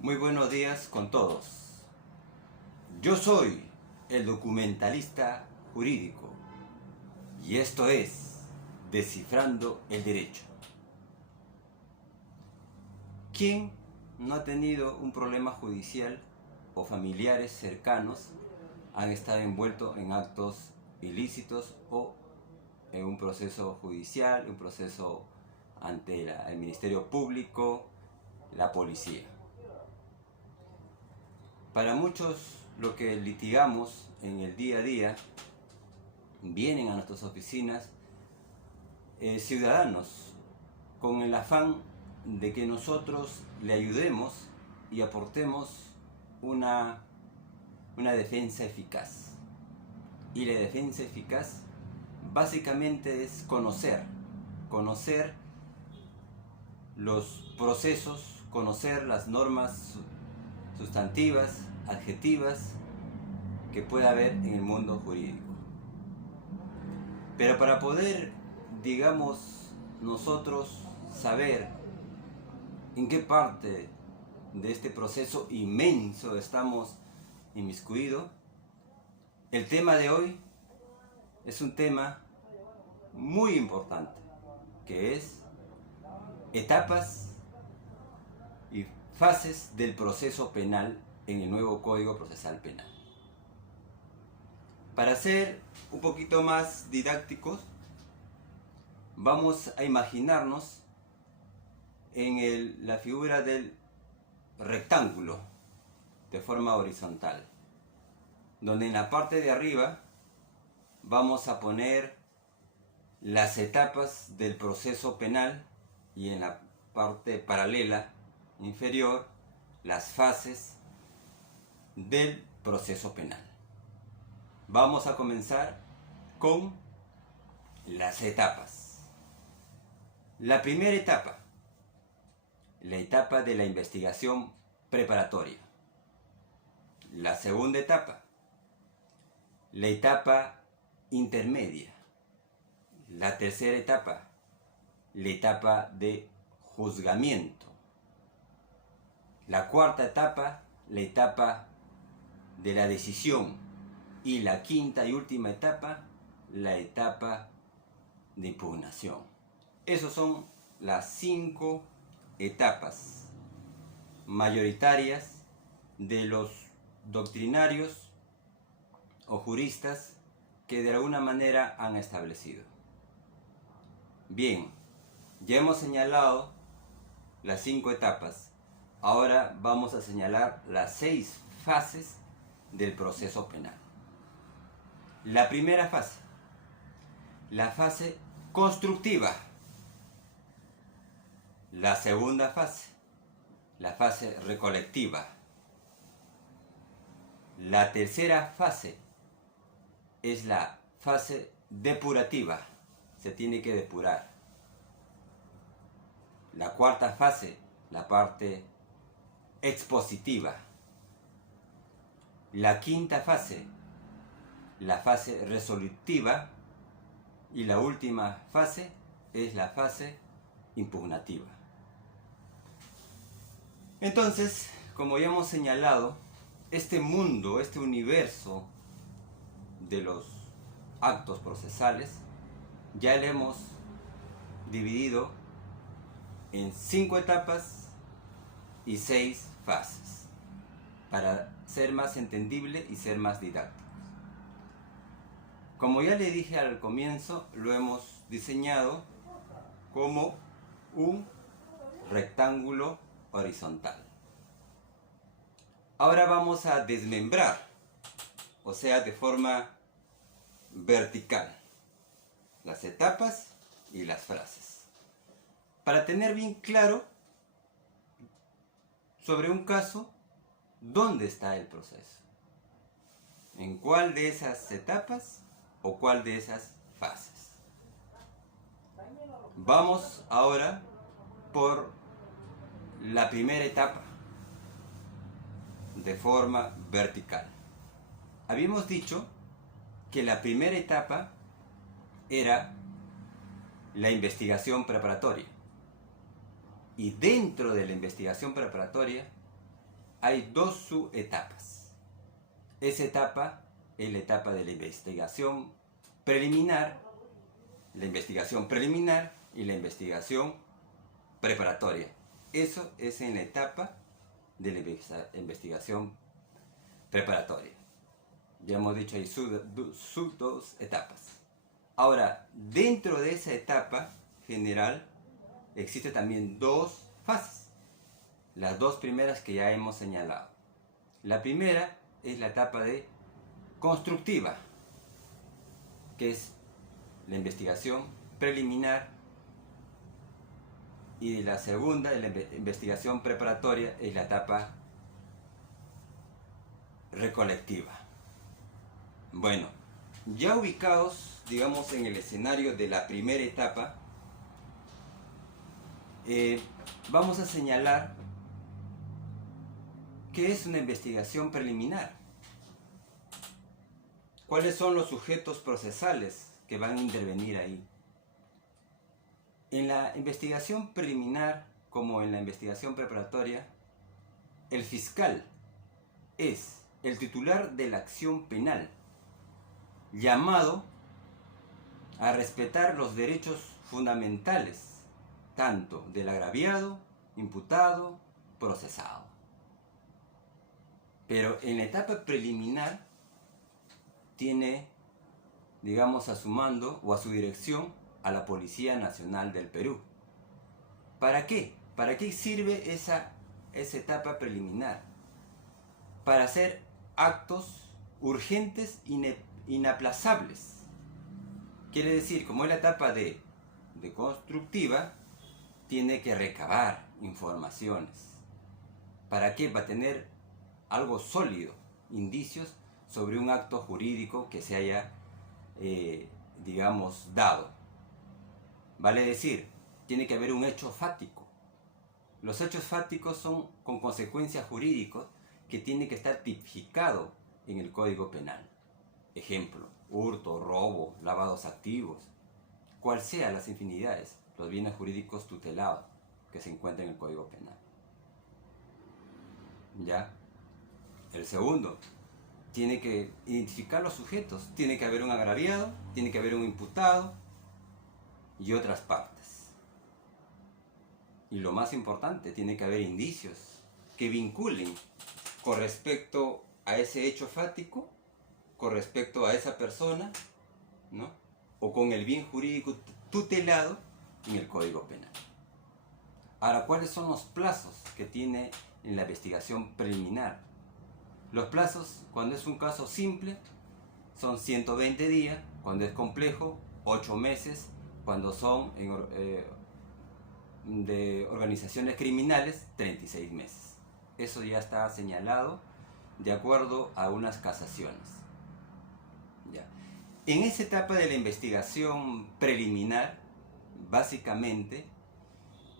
Muy buenos días con todos. Yo soy el documentalista jurídico y esto es Descifrando el Derecho. ¿Quién no ha tenido un problema judicial o familiares cercanos han estado envueltos en actos ilícitos o en un proceso judicial, un proceso ante el Ministerio Público, la policía? Para muchos, lo que litigamos en el día a día, vienen a nuestras oficinas ciudadanos con el afán de que nosotros le ayudemos y aportemos una defensa eficaz. Y la defensa eficaz básicamente es conocer los procesos, conocer las normas sustantivas, adjetivas que pueda haber en el mundo jurídico. Pero para poder, nosotros saber en qué parte de este proceso inmenso estamos inmiscuidos, el tema de hoy es un tema muy importante, que es etapas y fases del proceso penal en el nuevo Código Procesal Penal. Para ser un poquito más didácticos, vamos a imaginarnos en la figura del rectángulo de forma horizontal, donde en la parte de arriba vamos a poner las etapas del proceso penal y en la parte paralela inferior las fases del proceso penal. Vamos a comenzar con las etapas. La primera etapa, la etapa de la investigación preparatoria. La segunda etapa, la etapa intermedia. La tercera etapa, la etapa de juzgamiento. La cuarta etapa, la etapa de la decisión. Y la quinta y última etapa, la etapa de impugnación. Esas son las 5 etapas mayoritarias de los doctrinarios o juristas que de alguna manera han establecido. Bien, ya hemos señalado las 5 etapas. Ahora vamos a señalar las 6 fases del proceso penal. La primera fase, la fase constructiva. La segunda fase, la fase recolectiva. La tercera fase es la fase depurativa, se tiene que depurar. La cuarta fase, la parte expositiva. La quinta fase, la fase resolutiva, y la última fase es la fase impugnativa. Entonces, como ya hemos señalado, este mundo, este universo de los actos procesales, ya le hemos dividido en 5 etapas y 6 fases, para ser más entendible y ser más didáctico. Como ya le dije al comienzo, lo hemos diseñado como un rectángulo horizontal. Ahora vamos a desmembrar, o sea, de forma vertical, las etapas y las frases, para tener bien claro sobre un caso dónde está el proceso, en cuál de esas etapas o cuál de esas fases. Vamos ahora por la primera etapa de forma vertical. Habíamos dicho que la primera etapa era la investigación preparatoria, y dentro de la investigación preparatoria hay dos subetapas. Esa etapa es la etapa de la investigación preliminar y la investigación preparatoria. Eso es en la etapa de la investigación preparatoria. Ya hemos dicho, hay dos etapas. Ahora, dentro de esa etapa general existen también dos fases. Las dos primeras que ya hemos señalado. La primera es la etapa de constructiva, que es la investigación preliminar, y la segunda, la investigación preparatoria, es la etapa recolectiva. Bueno, ya ubicados, digamos, en el escenario de la primera etapa, vamos a señalar qué es una investigación preliminar. ¿Cuáles son los sujetos procesales que van a intervenir ahí? En la investigación preliminar, como en la investigación preparatoria, el fiscal es el titular de la acción penal, llamado a respetar los derechos fundamentales, tanto del agraviado, imputado, procesado. Pero en la etapa preliminar tiene, digamos, a su mando o a su dirección a la Policía Nacional del Perú. ¿Para qué? ¿Para qué sirve esa etapa preliminar? Para hacer actos urgentes, inaplazables. Quiere decir, como es la etapa de constructiva, tiene que recabar informaciones. ¿Para qué? Para tener algo sólido, indicios sobre un acto jurídico que se haya, digamos, dado. Vale decir, tiene que haber un hecho fáctico. Los hechos fácticos son con consecuencias jurídicas que tienen que estar tipificados en el Código Penal. Ejemplo, hurto, robo, lavados activos, cual sea las infinidades, los bienes jurídicos tutelados que se encuentran en el Código Penal. ¿Ya? El segundo, tiene que identificar los sujetos. Tiene que haber un agraviado, tiene que haber un imputado y otras partes. Y lo más importante, tiene que haber indicios que vinculen con respecto a ese hecho fático, con respecto a esa persona, ¿no? O con el bien jurídico tutelado en el Código Penal. Ahora, ¿cuáles son los plazos que tiene en la investigación preliminar? Los plazos, cuando es un caso simple, son 120 días, cuando es complejo, 8 meses, cuando son de organizaciones criminales, 36 meses. Eso ya está señalado de acuerdo a unas casaciones. Ya. En esa etapa de la investigación preliminar, básicamente,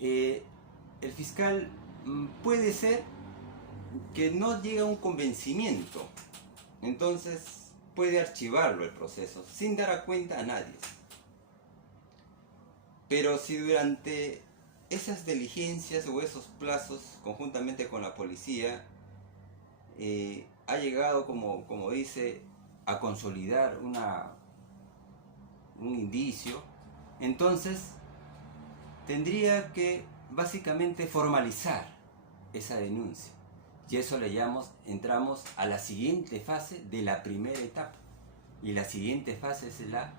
el fiscal puede ser que no llegue a un convencimiento, entonces puede archivarlo el proceso sin dar cuenta a nadie. Pero si durante esas diligencias o esos plazos, conjuntamente con la policía, ha llegado, como dice, a consolidar un indicio, entonces tendría que básicamente formalizar esa denuncia. Y eso entramos a la siguiente fase de la primera etapa. Y la siguiente fase es la,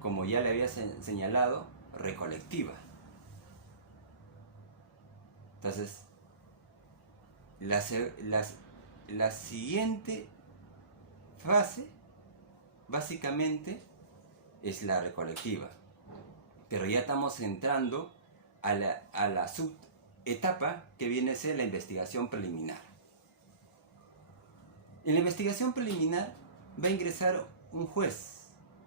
como ya le había señalado, recolectiva. Entonces, la siguiente fase básicamente es la recolectiva. Pero ya estamos entrando a la subetapa que viene a ser la investigación preliminar. En la investigación preliminar va a ingresar un juez.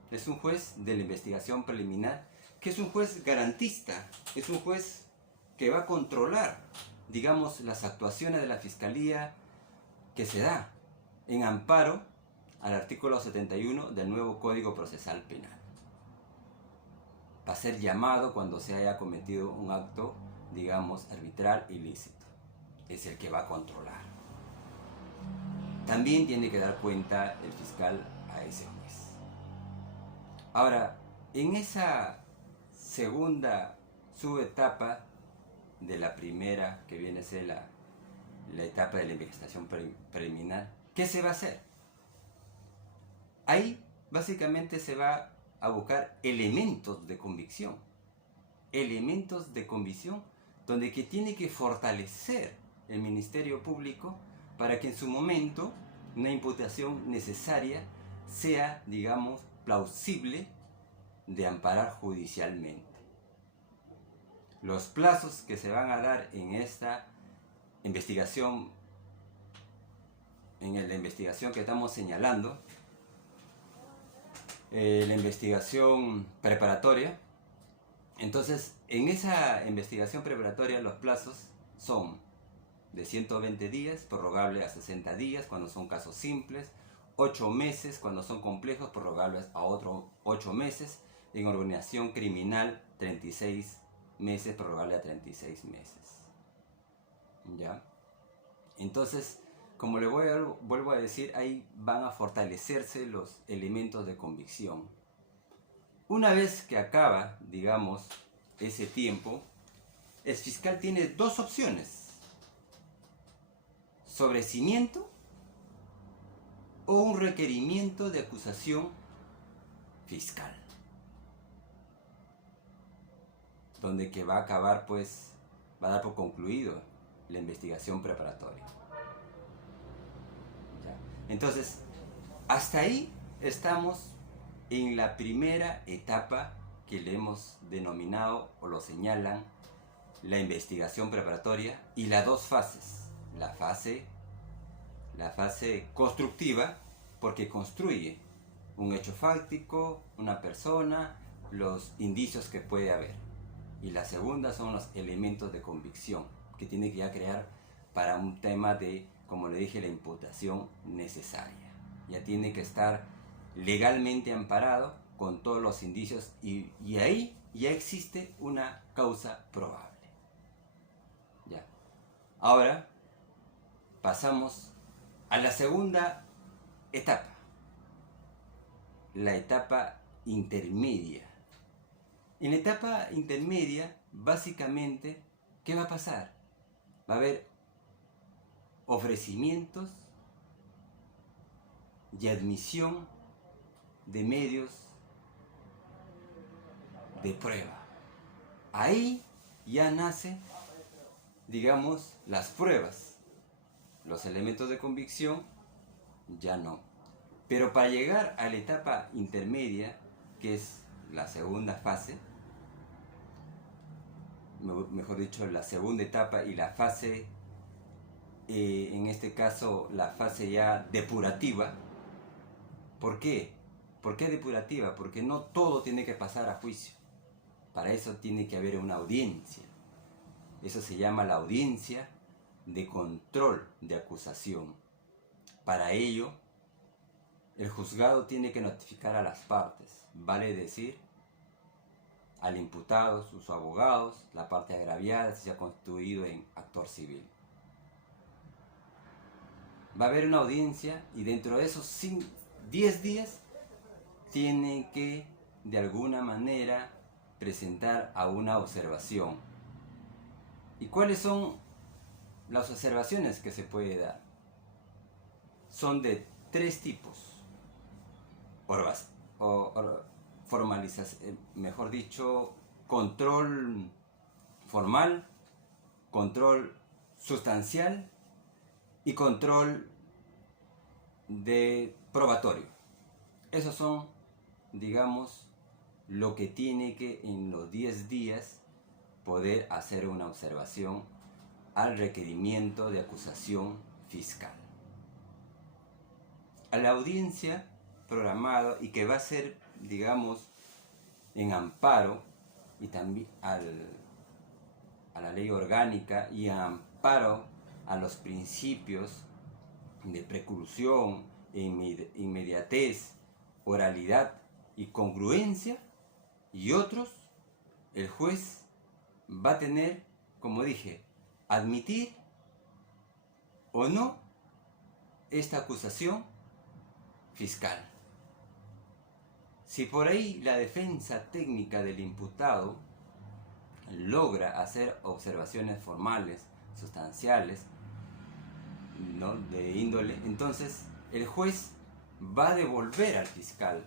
Es un juez de la investigación preliminar, que es un juez garantista, es un juez que va a controlar, digamos, las actuaciones de la Fiscalía que se da en amparo al artículo 71 del nuevo Código Procesal Penal. Va a ser llamado cuando se haya cometido un acto, digamos, arbitral ilícito. Es el que va a controlar. también tiene que dar cuenta el fiscal a ese juez. Ahora, en esa segunda subetapa de la primera, que viene a ser la etapa de la investigación preliminar, ¿qué se va a hacer? Ahí básicamente se va a buscar elementos de convicción. Elementos de convicción donde que tiene que fortalecer el Ministerio Público para que en su momento una imputación necesaria sea, digamos, plausible de amparar judicialmente. Los plazos que se van a dar en esta investigación, en la investigación que estamos señalando, la investigación preparatoria. Entonces, en esa investigación preparatoria los plazos son de 120 días, prorrogable a 60 días cuando son casos simples, 8 meses cuando son complejos, prorrogables a otros 8 meses, en organización criminal 36 meses, prorrogable a 36 meses. ¿Ya? Entonces, como le vuelvo a decir, ahí van a fortalecerse los elementos de convicción. Una vez que acaba, digamos, ese tiempo, el fiscal tiene dos opciones: sobrecimiento o un requerimiento de acusación fiscal, donde que va a acabar, pues, va a dar por concluido la investigación preparatoria. ¿Ya? Entonces, hasta ahí estamos en la primera etapa que le hemos denominado o lo señalan la investigación preparatoria y las dos fases. La fase constructiva, porque construye un hecho fáctico, una persona, los indicios que puede haber. Y la segunda son los elementos de convicción que tiene que ya crear para un tema de, como le dije, la imputación necesaria. Ya tiene que estar legalmente amparado con todos los indicios y ahí ya existe una causa probable. Ya. Ahora pasamos a la segunda etapa, la etapa intermedia. En la etapa intermedia, básicamente, ¿qué va a pasar? Va a haber ofrecimientos y admisión de medios de prueba. Ahí ya nace, digamos, las pruebas. Los elementos de convicción ya no. Pero para llegar a la etapa intermedia, que es la segunda fase, mejor dicho, la segunda etapa y la fase, en este caso, la fase ya depurativa. ¿Por qué? ¿Por qué depurativa? Porque no todo tiene que pasar a juicio. Para eso tiene que haber una audiencia. Eso se llama la audiencia de control de acusación. Para ello, el juzgado tiene que notificar a las partes, vale decir, al imputado, sus abogados, la parte agraviada si se ha constituido en actor civil. Va a haber una audiencia y dentro de esos 10 días tiene que, de alguna manera, presentar a una observación. ¿Y cuáles son las observaciones que se puede dar? Son de 3 tipos. Formalización, mejor dicho, control formal, control sustancial y control de probatorio. Esos son, digamos, lo que tiene que en los 10 días poder hacer una observación al requerimiento de acusación fiscal. A la audiencia programada y que va a ser, digamos, en amparo y también a la ley orgánica y en amparo a los principios de preclusión, inmediatez, oralidad y congruencia y otros, el juez va a tener, como dije, admitir o no esta acusación fiscal. Si por ahí la defensa técnica del imputado logra hacer observaciones formales, sustanciales, ¿no?, de índole, entonces el juez va a devolver al fiscal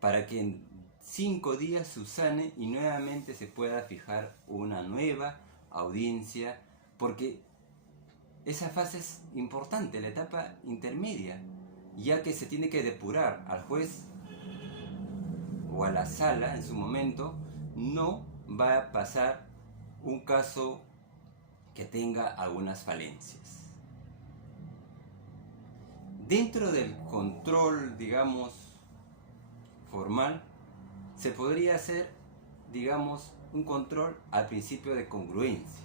para que en 5 días subsane y nuevamente se pueda fijar una nueva audiencia, porque esa fase es importante, la etapa intermedia, ya que se tiene que depurar al juez o a la sala en su momento. No va a pasar un caso que tenga algunas falencias. Dentro del control, digamos, formal, se podría hacer, digamos, un control al principio de congruencia.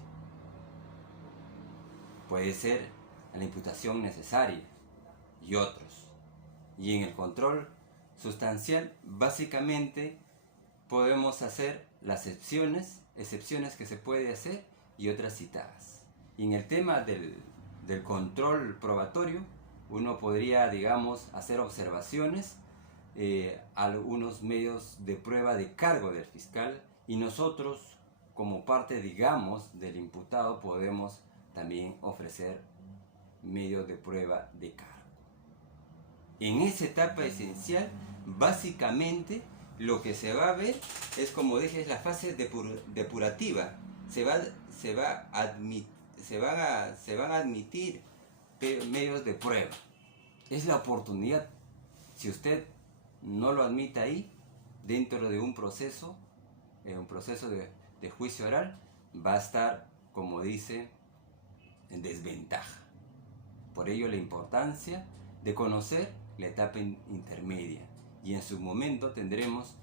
Puede ser la imputación necesaria y otros. Y en el control sustancial, básicamente, podemos hacer las excepciones que se puede hacer y otras citadas. Y en el tema del control probatorio, uno podría, digamos, hacer observaciones, algunos medios de prueba de cargo del fiscal, y nosotros, como parte, digamos, del imputado, podemos también ofrecer medios de prueba de cargo. En esa etapa esencial, básicamente, lo que se va a ver es, como dije, es la fase depurativa. Se van a admitir medios de prueba. Es la oportunidad. Si usted no lo admite ahí, dentro de un proceso de juicio oral, va a estar, como dice, en desventaja. Por ello, la importancia de conocer la etapa intermedia. Y en su momento tendremos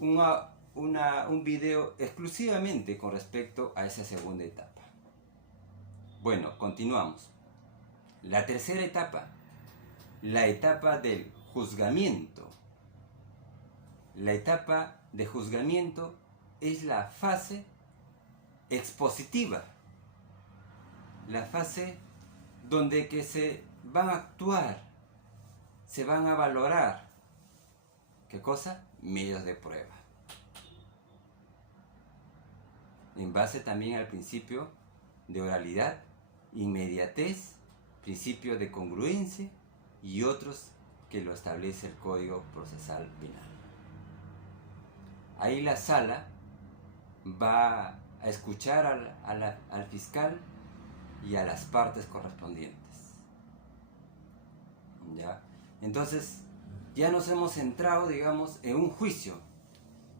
un video exclusivamente con respecto a esa segunda etapa. Bueno, continuamos. La tercera etapa, la etapa del juzgamiento. La etapa de juzgamiento es la fase expositiva, la fase donde que se van a actuar, se van a valorar, ¿qué cosa? Medios de prueba. En base también al principio de oralidad, inmediatez, principio de congruencia y otros que lo establece el Código Procesal Penal. Ahí la sala va a escuchar al fiscal y a las partes correspondientes. ¿Ya? Entonces, ya nos hemos centrado, digamos, en un juicio.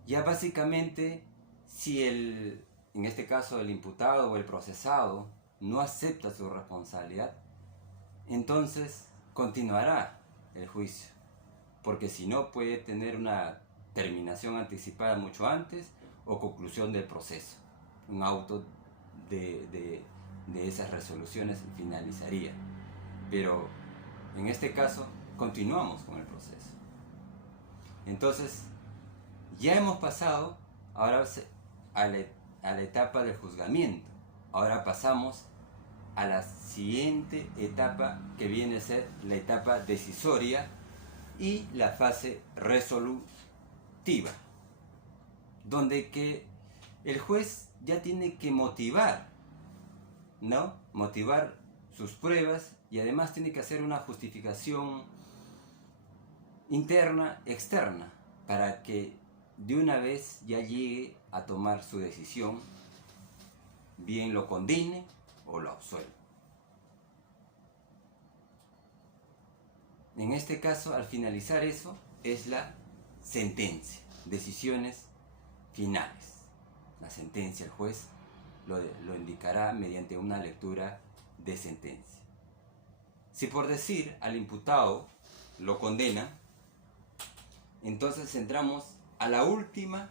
Ya básicamente, si en este caso el imputado o el procesado no acepta su responsabilidad, entonces continuará el juicio, porque si no puede tener una terminación anticipada mucho antes o conclusión del proceso. Un auto de esas resoluciones finalizaría. Pero en este caso continuamos con el proceso. Entonces, ya hemos pasado ahora a la etapa del juzgamiento. Ahora pasamos a la siguiente etapa, que viene a ser la etapa decisoria y la fase resolutiva, donde que el juez ya tiene que motivar, ¿no? Motivar sus pruebas, y además tiene que hacer una justificación interna, externa, para que de una vez ya llegue a tomar su decisión, bien lo condene o lo absuelva. En este caso, al finalizar eso, es la sentencia, decisiones finales. La sentencia, el juez lo indicará mediante una lectura de sentencia. Si por decir al imputado lo condena, entonces entramos a la última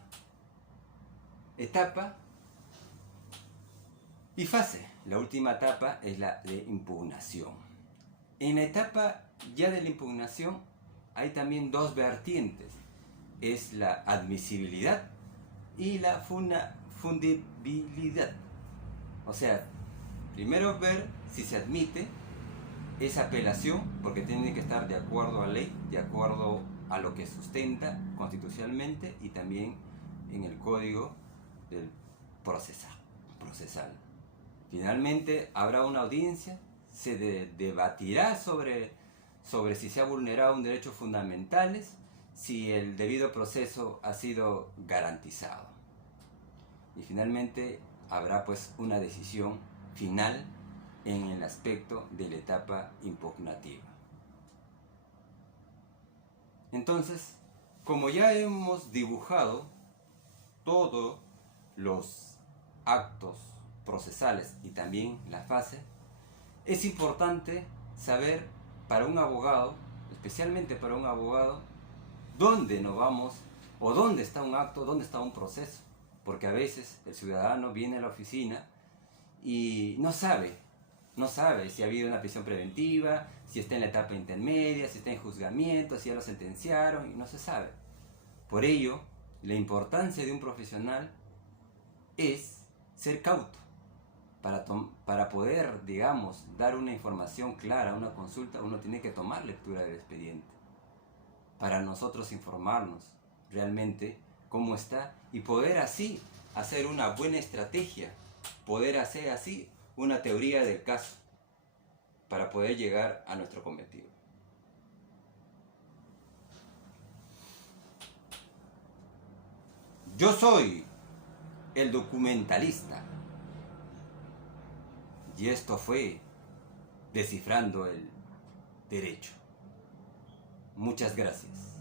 etapa y fase. La última etapa es la de impugnación. En la etapa ya de la impugnación hay también dos vertientes. Es la admisibilidad y la fundibilidad. O sea, primero ver si se admite esa apelación, porque tiene que estar de acuerdo a ley, de acuerdo a lo que sustenta constitucionalmente y también en el código del procesal. Finalmente habrá una audiencia, se debatirá sobre si se ha vulnerado un derecho fundamentales, si el debido proceso ha sido garantizado. Y finalmente habrá pues una decisión final en el aspecto de la etapa impugnativa. Entonces, como ya hemos dibujado todos los actos procesales y también la fase, es importante saber para un abogado, especialmente para un abogado, dónde nos vamos o dónde está un acto, dónde está un proceso. Porque a veces el ciudadano viene a la oficina y no sabe si ha habido una prisión preventiva, si está en la etapa intermedia, si está en juzgamiento, si ya lo sentenciaron, y no se sabe. Por ello, la importancia de un profesional es ser cauto. Para poder, digamos, dar una información clara, una consulta, uno tiene que tomar lectura del expediente. Para nosotros informarnos realmente cómo está y poder así hacer una buena estrategia, poder hacer así una teoría del caso para poder llegar a nuestro cometido. Yo soy el documentalista y esto fue Descifrando el Derecho. Muchas gracias.